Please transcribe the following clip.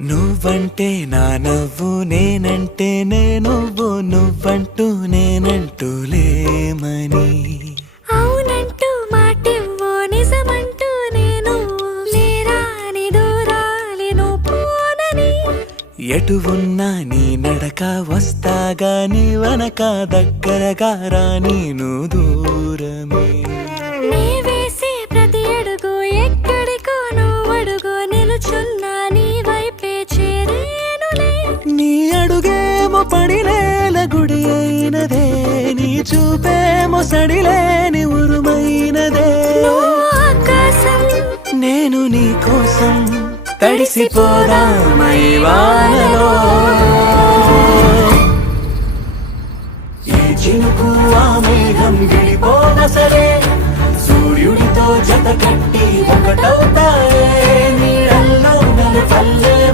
నువ్వంటే నా నవ్వు నేనంటే నువ్వు నువ్వంటూ నేనంటూ లేమని అవునంటూ మాటివ్వు నిజమంటూ నేను లేరాని దూరాలి నువ్వు పోనని ఎటు ఉన్నా నీ నడక వస్తాగా నీ వనక దగ్గరగా రాని నువ్వు దూరమే నీ వేసే ప్రతి అడుగు ఎక్కడికో నువ్వు అడుగు నిలుచున్నా నీ వైపే చేరేనులే నీ అడుగేమో పడిలేల గుడి అయినదే నీ చూపేమో సడిలేని ఉరుమైనదే నువ్వు ఆకాశం నేను నీ కోసం తడిసిపోదామై వానలో ఈ చినుకు ఆ మేఘం గిడిపోవసలే సూర్యుడితో జత కట్టి ఒకటవుతాయే నీడల్లో నలుపల్లే